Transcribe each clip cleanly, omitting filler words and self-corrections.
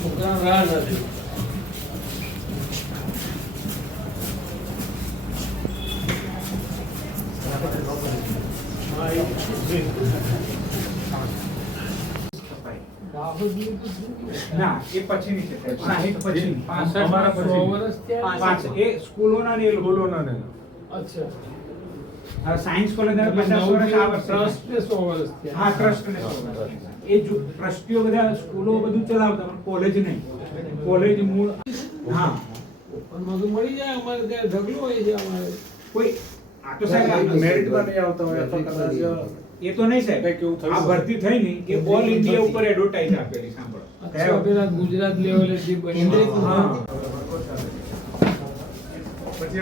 છોકરા રાહ નથી. ના એ પછીની છે 60 પછી અમારા પછી એ સ્કૂલોના ને સ્કૂલોના ને. અચ્છા સાયન્સ કોલેજ ના 50 વર્ષ આ વર્ષ ટ્રસ્ટ ને 100 વર્ષ થયા. હા ટ્રસ્ટ ને 100 વર્ષ. એ જો ટ્રસ્ટીઓ બધા સ્કૂલો બધું ચલાવતા પણ કોલેજ નહીં. કોલેજ મૂળ હા પણ બધું મળી જાય. અમારે ત્યાં ઢગલો હોય છે. અમારે કોઈ આ તો સાહેબ મેરિટમાં નહીં આવતા હોય અથવા કદાચ એ તો નહીં સાહેબ આ ભરતી થઈ ને એ ઓલ ઇન્ડિયા ઉપર એડવર્ટાઇઝ આપેલી સાંભળો. અચ્છા પેલા ગુજરાત લેવલે જે બની હા પછી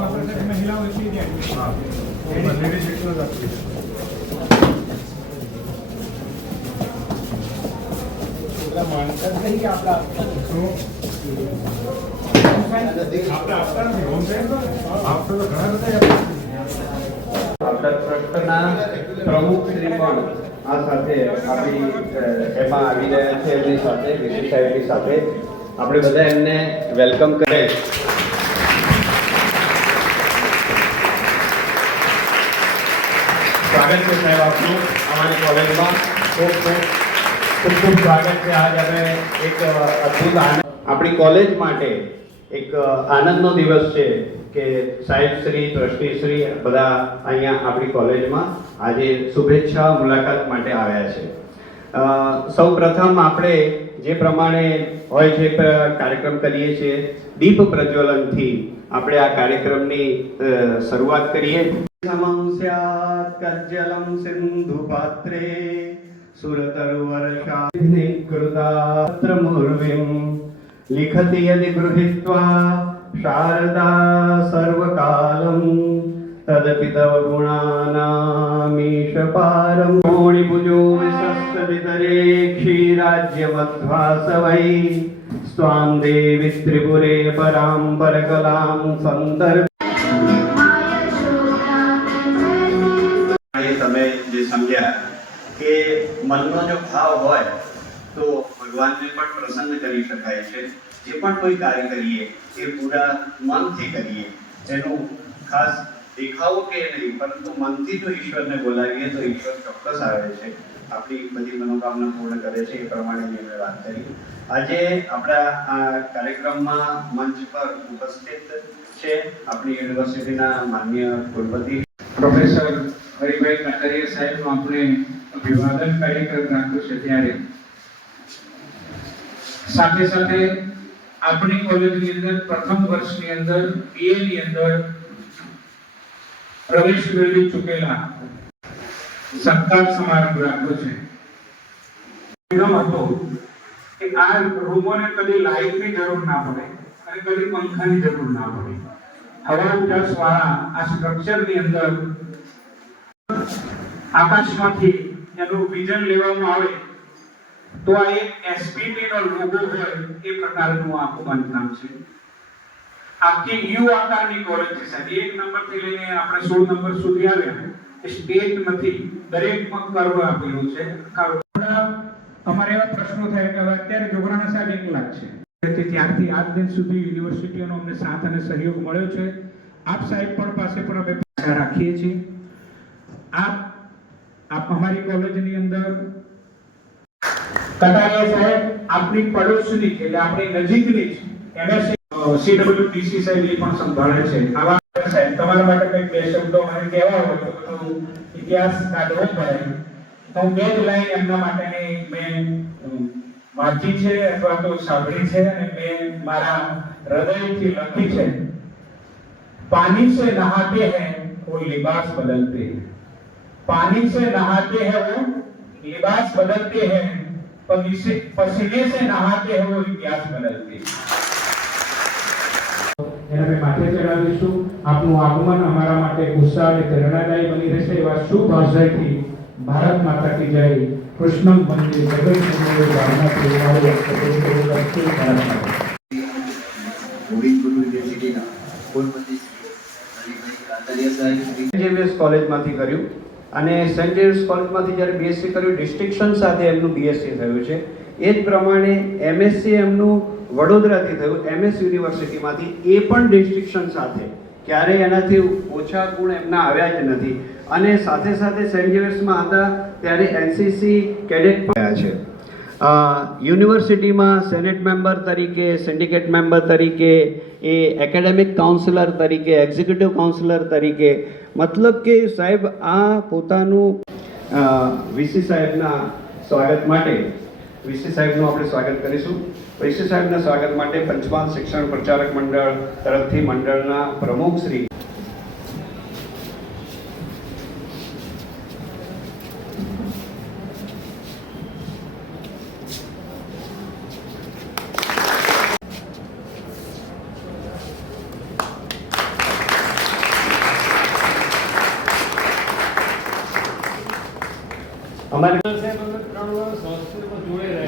આપણે મહિલાઓ એટલી એડમિશન લેડીઝ એટલો જ આપી માનતા નહીં આપણા આપતા નથી હોમ સાયન્સ આપતો તો ઘણા બધા આપણા ટ્રસ્ટના પ્રમુખ શ્રી પણ આ સાથે આપણી એમાં આવી રહ્યા છે. એમની સાથે વિશી સાહેબની સાથે આપણે બધા એમને વેલકમ કરે. સ્વાગત છે સાહેબ આપનું અમારી કોલેજમાં. ખૂબ ખૂબ સ્વાગત છે. આજ અમે એક અદ્ભુત આપણી કોલેજ માટે એક આનંદનો દિવસ છે કે સાહેબ શ્રી ટ્રસ્ટી શ્રી બધા અહીંયા આપણી કોલેજમાં આજે શુભેચ્છા મુલાકાત માટે આવ્યા છે. સૌ પ્રથમ આપણે જે પ્રમાણે હોય છે કાર્યક્રમ કરીએ છીએ દીપ પ્રજ્વલનથી આપણે આ કાર્યક્રમની શરૂઆત કરીએ. સમં સ્યાત કજ્જલમ સિંધુ પાત્રે સુરતરુવર્ષાધિ કૃતાત્રમૂર્વિમ લિખતિ યદિ ગૃહીત્વા શારદા સર્વકાલમ તદપિ તવ ગુણાનામીશ પારમ મોણિભુજો વિશસ્તવિતરે ક્ષીરાજ્યમધ્વાસવૈ સ્વામ દેવી ત્રિપુરે પરામ પરકલામ સંદર્ભ. તમે જે સમજ્યા કે મનનો જો ભાવ હોય તો ભગવાનને પણ પ્રસન્ન કરી શકાય છે. જે પણ કોઈ કાર્ય કરીએ એ પૂરા મનથી કરીએ. એનું ખાસ દેખાવો કે નહીં પરંતુ મનથી જો ઈશ્વરને બોલાવીએ તો ઈશ્વર ચોક્કસ આવે છે. આપણી બધી મનોકામના પૂર્ણ કરે છે. એ પ્રમાણેની અમે વાત કરી. આજે આપણા આ કાર્યક્રમમાં મંચ પર ઉપસ્થિત છે આપણી યુનિવર્સિટીના માન્ય કુલપતિ પ્રોફેસર હરિભાઈ કાતરિયા સાહેબનો આપણે અભિવાદન કાર્યક્રમ રાખ્યો છે. ત્યારે સાથે સાથે આપણી કોલેજની અંદર પ્રથમ વર્ષની અંદર BA ની અંદર પ્રવેશ મેળવી ચૂકેલા સત્કાર સમારંભ રાખ્યો છે. નિયમ હતો કે આ રૂમોને કદી લાઇટની જરૂર ના પડે અને કદી પંખાની જરૂર ના પડે. હવા ઉજાસ વાળા આ સ્ટ્રક્ચરની અંદર આકાશમાંથી એનું વિઝન લેવામાં આવે તો આ એક SPT નો લોગો હોય એ પ્રકારનું આખું બાંધકામ છે. આખી યુ આકારની કોલેજ છે સાહેબ. 1 નંબર થી લઈને આપણે 16 નંબર સુધી આવ્યા એ સ્ટેટ નથી, દરેકમાં કર્વ આપેલું છે. અમારે એવા પ્રશ્નો થાય કે હવે અત્યારે જોગરાણા સાહેબ 1 લાખ છે. ત્યારથી આજ દિન સુધી યુનિવર્સિટીઓનો અમને સાથ અને સહયોગ મળ્યો છે. આપ સાહેબ પણ પાસે પણ અમે આશા રાખીએ છીએ. આપ અમારી કોલેજની અંદર કટારિયા સાહેબ આપણી પડોશની છે, એટલે આપણી નજીકની છે. MSc CWTC સાહેબ એ પણ સંભાળે છે. આવા સાહેબ તમારા માટે કંઈક બે શબ્દો મને કહેવા હોય તો બધું ઇતિહાસ કાઢવો પડે તો બે જ લાઈન એમના માટેની મેં વાંચી છે અથવા તો સાંભળી છે અને મેં મારા હૃદયથી લખી છે. पानी से नहाते हैं वो लिबास बदलते हैं, पानी से नहाते हैं वो लिबास बदलते हैं, पसीने से नहाते हैं वो इतिहास बदलते हैं. એને અમે માથે ચડાવીશું. આપનું આગમન અમારા માટે ઉત્સાહ અને પ્રેરણાદાયી બની રહેશે એવા શુભ આશયથી ભારત માતા કી જય. કૃષ્ણમ વંદે જગત ભાવનાથી અમારું ભારત માતા. ગોવિંદ ગુરુ યુનિવર્સિટીના કુલપતિ સેન્ટ ઝેવિયર્સ કોલેજમાંથી કર્યું અને સેન્ટ ઝેવિયર્સ કોલેજમાંથી જ્યારે બીએસસી કર્યું ડિસ્ટિંક્શન સાથે એમનું બીએસસી થયું છે. એ જ પ્રમાણે એમએસસી એમનું વડોદરાથી થયું, એમએસ યુનિવર્સિટીમાંથી, એ પણ ડિસ્ટિંક્શન સાથે. ક્યારેય એનાથી ઓછા ગુણ એમના આવ્યા જ નથી. અને સાથે સાથે સેન્ટ ઝેવિયર્સમાં હતા ત્યારે એનસીસી કેડેટ થયા છે. યુનિવર્સિટીમાં સેનેટ મેમ્બર તરીકે, સિન્ડિકેટ મેમ્બર તરીકે, એ એકેડેમિક કાઉન્સિલર તરીકે, એક્ઝિક્યુટિવ કાઉન્સિલર તરીકે, મતલબ કે સાહેબ આ પોતાનું વીસી સાહેબના સ્વાગત માટે વીસી સાહેબનું આપણે સ્વાગત કરીશું. વીસી સાહેબના સ્વાગત માટે પંચમહાલ શિક્ષણ પ્રચારક મંડળ તરફથી મંડળના પ્રમુખ શ્રી અમારે સાહેબ અમે 3 વર્ષ હોસ્ટેલમાં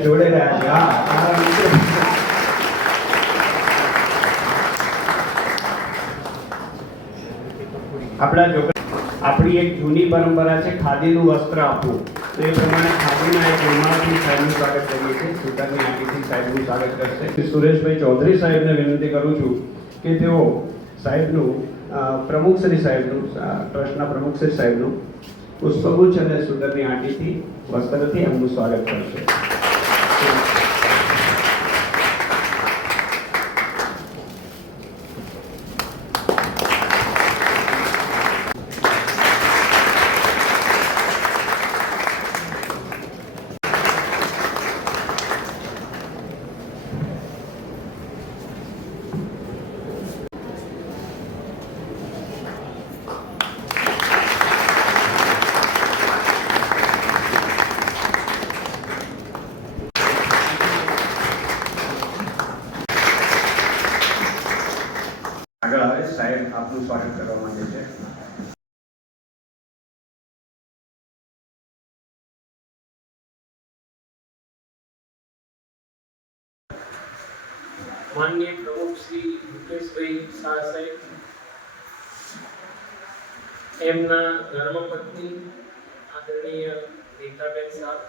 જોડે રહ્યા છે. હા, આપણા આપણી એક જૂની પરંપરા છે ખાદીનું વસ્ત્ર આપવું. તો એ પ્રમાણે ખાદીના એક નિર્માણથી સાહેબનું સ્વાગત કરીએ છીએ. સુતારની આંટીથી સાહેબનું સ્વાગત કરશે. સુરેશભાઈ ચૌધરી સાહેબને વિનંતી કરું છું કે તેઓ સાહેબનું પ્રમુખશ્રી સાહેબનું ટ્રસ્ટના પ્રમુખશ્રી સાહેબનું પુષ્પગુચ્છ અને સુંદરની આંટીથી વસ્ત્રથી એમનું સ્વાગત કરશે. આગળ આવે સાહેબ આપનું સ્વાગત કરવા માંગે છે. માનનીય પ્રમુખ શ્રી મુકેશભાઈ શાહ સાહેબ, એમના ધર્મપત્ની આદરણીય Ritaben Shah,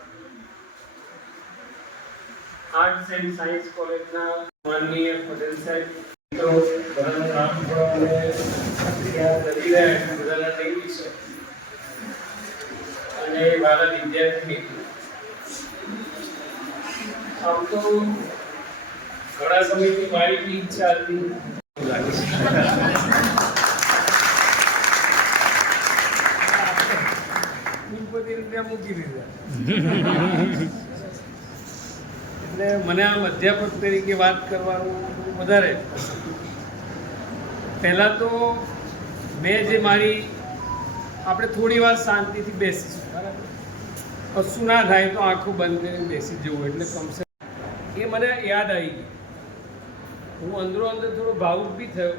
arts and science કોલેજના માનનીય પટેલ સાહેબ, તો બધાનું નામ અને યાદ નથી રહ્યા એટલે બધાના થઈ ગઈ છે. અને મારા વિદ્યાર્થી મિત્રો, આમ તો ઘણા સમયથી મારી બી ઈચ્છા હતી લાગે છે. કુલપતિ રૂપિયા મૂકી દીધા એટલે મને આમ અધ્યાપક તરીકે વાત કરવાનું વધારે. પહેલાં તો મેં જે મારી આપણે થોડી વાર શાંતિથી બેસીશું, બરાબર, કશું ના થાય તો આંખો બંધ કરીને બેસી જવું, એટલે કમસે એ મને યાદ આવી ગઈ. હું અંદરો અંદર થોડો ભાવુક બી થયો,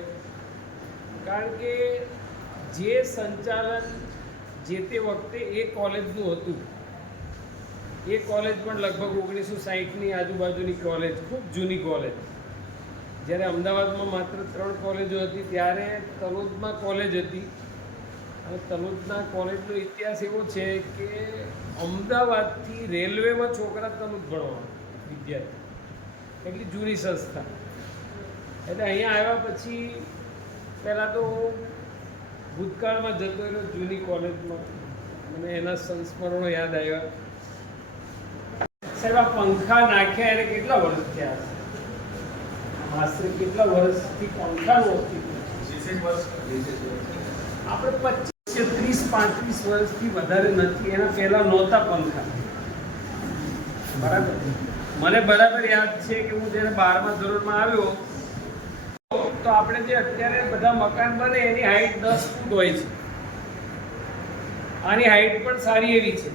કારણ કે જે સંચાલન જે તે વખતે એ કોલેજનું હતું, એ કોલેજ પણ લગભગ 1960ની આજુબાજુની કોલેજ, ખૂબ જૂની કોલેજ. જ્યારે અમદાવાદમાં માત્ર 3 કોલેજો હતી ત્યારે તલોદમાં કોલેજ હતી. અને તલોદના કોલેજનો ઇતિહાસ એવો છે કે અમદાવાદથી રેલવેમાં છોકરા તલોદ ભણવા વિદ્યાર્થી, એટલી જૂની સંસ્થા. એટલે અહીંયા આવ્યા પછી પહેલાં તો ભૂતકાળમાં જતો રહ્યો જૂની કોલેજમાં, મને એના સંસ્મરણો યાદ આવ્યા. સાહેબ, આ પંખા નાખ્યા એને કેટલા વર્ષ થયા હશે? આશરે કેટલા વર્ષથી પંખાનું અસ્તિત્વ? આપણે 25 30 30-35 વર્ષથી વધારે નથી. એના પહેલાં નહોતા પંખા. બરાબર. મને બરાબર યાદ છે કે હું જ્યારે 12મા ધોરણમાં આવ્યો તો આપણે જે અત્યારે બધા મકાન બને એની હાઈટ 10 ફૂટ હોય છે. આની હાઈટ પણ સારી એવી છે,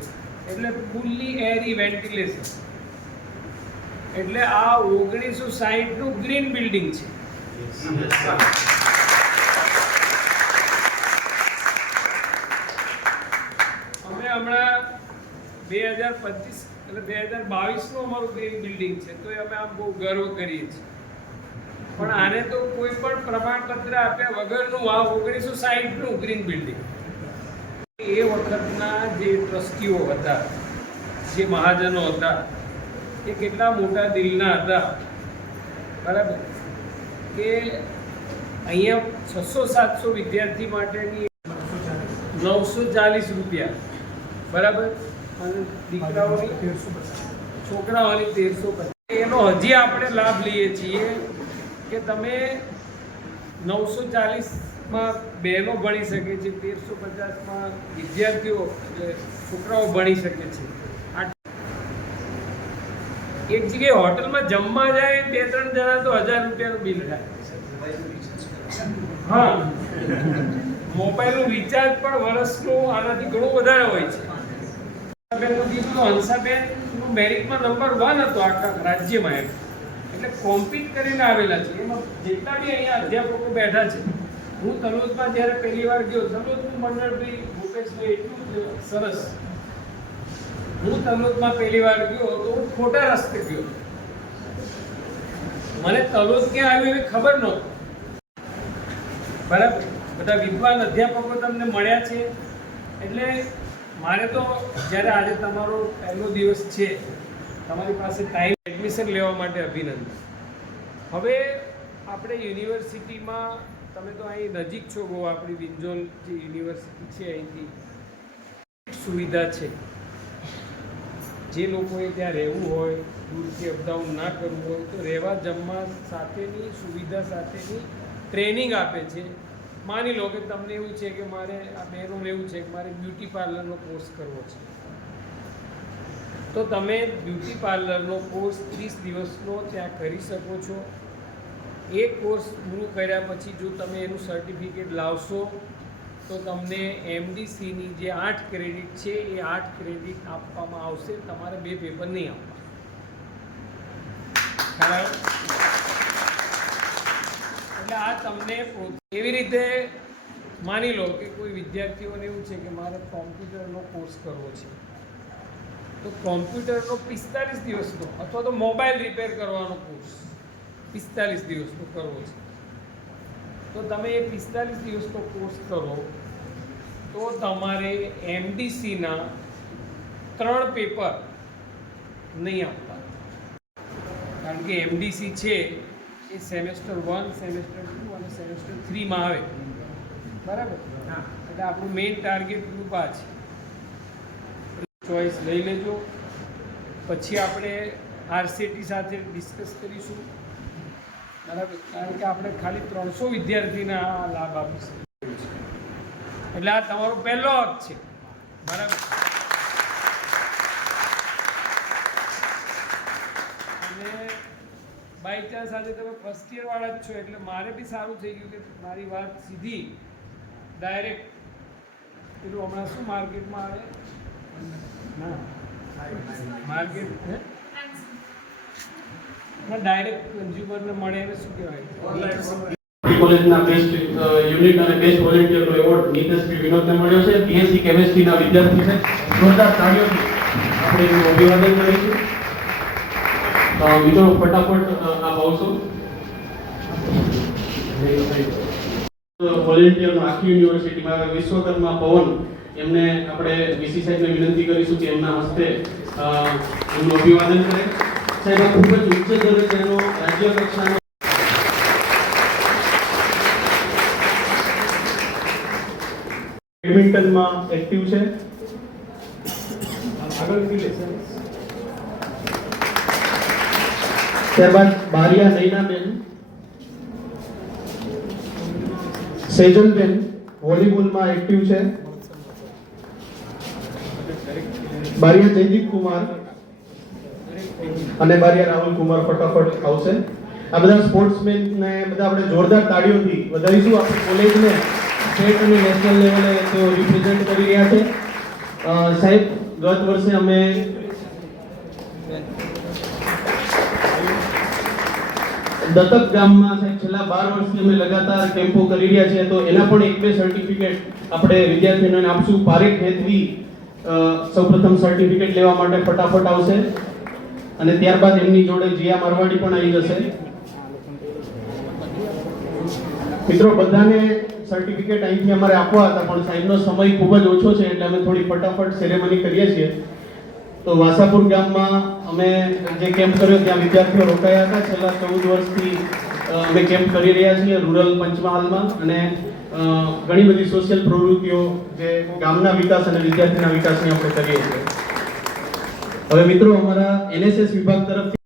એટલે ફૂલ્લી એરી વેન્ટિલેશન. એટલે આ 1960નું ગ્રીન બિલ્ડિંગ છે. અમે હમણાં 2025 એટલે 2022નું અમારું ગ્રીન બિલ્ડિંગ છે, તો અમે આમ બહુ ગર્વ કરીએ છીએ. પણ આને તો કોઈ પણ પ્રમાણપત્ર આપ્યા વગરનું આ 1960નું ગ્રીન બિલ્ડિંગ. એ વખતના જે ટ્રસ્ટીઓ હતા, જે મહાજનો હતા, એ કેટલા મોટા દિલના હતા. બરાબર. કે અહીંયા 600-700 વિદ્યાર્થી માટેની 940 રૂપિયા. બરાબર. અને દીકરાઓની છોકરાઓની 1350. એનો હજી આપણે લાભ લઈએ છીએ કે તમે 940માં બહેનો ભણી શકે છે, 1350માં વિદ્યાર્થીઓ એટલે છોકરાઓ ભણી શકે છે. એક જગ્યાએ હોટલમાં જમવા જાય 2-3 જણા તો 1000 રૂપિયાનું બિલ થાય. હા, મોબાઈલનું રિચાર્જ પણ વર્ષનું આનાથી ઘણું વધારે હોય છે. હંસાબેનનું મેરિટમાં નંબર 1 હતો આખા રાજ્યમાં. એટલે કોમ્પિટ કરીને આવેલા છે. એમાં જેટલા બી અહીંયા અધ્યાપકો બેઠા છે, હું તલોદમાં જ્યારે પહેલી વાર ગયો, તલોદનું મંડળ બી ભૂપેશભાઈ એટલું સરસ. હું તલોદમાં પહેલી વાર ગયો તો હું ખોટા રસ્તે ગયો. મને તલોદ ક્યાં આવ્યું એ ખબર નહોતી. બરાબર. બધા વિદ્વાન અધ્યાપકો તમને મળ્યા છે. એટલે મારે તો જ્યારે આજે તમારો પહેલો દિવસ છે, તમારી પાસે ટાઈમ એડમિશન લેવા માટે અભિનંદન. હવે આપણે યુનિવર્સિટીમાં તમે તો અહીં નજીક છો બહુ, આપણી વિંજોલ જે યુનિવર્સિટી છે અહીંથી સુવિધા છે. જે લોકોએ ત્યાં રહેવું હોય, દૂરથી અપડાઉન ના કરવું હોય, તો રહેવા જમવા સાથેની સુવિધા સાથેની ટ્રેનિંગ આપે છે. માની લો કે તમને એવું છે કે મારે આ બહેનોને એવું છે કે મારે બ્યુટી પાર્લરનો કોર્સ કરવો છે, તો તમે બ્યુટી પાર્લરનો કોર્સ 30 દિવસનો ત્યાં કરી શકો છો. એ કોર્સ પૂરું કર્યા પછી જો તમે એનું સર્ટિફિકેટ લાવશો તો તમને MDCની જે 8 ક્રેડિટ છે એ 8 ક્રેડિટ આપવામાં આવશે. તમારે 2 પેપર નહીં આપવા. એટલે આ તમને એવી રીતે માની લો કે કોઈ વિદ્યાર્થીઓને એવું છે કે મારે કોમ્પ્યુટરનો કોર્સ કરવો છે, તો કોમ્પ્યુટરનો 45 દિવસનો અથવા તો મોબાઈલ રિપેર કરવાનો કોર્સ 45 દિવસનો કરવો છે, તો તમે એ 45 દિવસનો કોર્સ કરો તો તમારે MDCના 3 પેપર નહીં આપવા. કારણ કે MDC છે એ સેમેસ્ટર 1, સેમેસ્ટર 2 અને સેમેસ્ટર 3માં આવે. બરાબર. એટલે આપણું મેઇન ટાર્ગેટ ગ્રુપ આ છે. ચોઈસ લઈ લેજો. પછી આપણે RCT સાથે ડિસ્કસ કરીશું. બરાબર. કારણ કે આપણે ખાલી 300 વિદ્યાર્થીને આ લાભ આપીશું. એટલે આ તમારો પહેલો હક છે. બરાબર. અને બાય ચાન્સ આજે તમે ફર્સ્ટ યર વાળા જ છો, એટલે મારે બી સારું થઈ ગયું કે મારી વાત સીધી ડાયરેક્ટ પેલું હમણાં શું માર્કેટમાં આવે માર્કેટ ડાયરેક્ટ કન્ઝ્યુમરને મળે એને શું કહેવાય? કોલેજના બેસ્ટ યુનિટ અને બેસ્ટ વોલેન્ટિયરનો એવોર્ડ નીતેશભાઈ વિનોદને મળ્યો છે. BSc કેમેસ્ટ્રીના વિદ્યાર્થી છે. જોરદાર તાળીઓથી આપણે એનું અભિવાદન કરીશું. મિત્રો ફટાફટ આપ આવશો. વોલેન્ટિયરનો આખી યુનિવર્સિટીમાં વિશ્વકર્મા પવન, એમને આપણે VC સાહેબને વિનંતી કરીશું કે એમના હસ્તે એમનું અભિવાદન કરે. સાહેબ આ ખૂબ જ ઉચ્ચ દરજ્જાનો રાજ્ય કક્ષાનો બેડમિન્ટનમાં એક્ટિવ છે. ત્યારબાદ બારિયા નૈનાબેન, સેજલબેન વોલીબોલમાં એક્ટિવ છે. બારિયા જયદીપ કુમાર અને બારિયા રાહુલ કુમાર ફટાફટ આવશે. આ બધા સ્પોર્ટ્સમેન ને બધા આપણે જોરદાર તાળીઓથી વધાવીશું. આપણી કોલેજને સ્ટેટ અને નેશનલ લેવલે તેઓ રિપ્રેઝેન્ટ કરી રહ્યા છે. સાહેબ, ગત વર્ષે અમે દત્તક ગામમાં સાહેબ છેલ્લા 12 વર્ષથી અમે લગાતાર કેમ્પો કરી રહ્યા છીએ, તો એના પણ 1-2 સર્ટિફિકેટ આપણે વિદ્યાર્થીઓને આપશું. પારેખ હેતવી સૌપ્રથમ સર્ટિફિકેટ લેવા માટે ફટાફટ આવશે અને ત્યારબાદ એમની જોડે જીયા મારવાડી પણ આવી જશે. મિત્રો, બધાને સર્ટિફિકેટ અહીંથી અમારે આપવા હતા, પણ સાહેબનો સમય ખૂબ જ ઓછો છે એટલે અમે થોડી ફટાફટ સેરેમની કરીએ છીએ. તો વાસાપુર ગામમાં અમે જે કેમ્પ કર્યો ત્યાં વિદ્યાર્થીઓ રોકાયા હતા. છેલ્લા 14 વર્ષથી અમે કેમ્પ કરી રહ્યા છીએ રૂરલ પંચમહાલમાં, અને ઘણી બધી સોશિયલ પ્રવૃત્તિઓ જે ગામના વિકાસ અને વિદ્યાર્થીના વિકાસની આપણે કરીએ છીએ. હવે મિત્રો, અમારા NSS વિભાગ તરફથી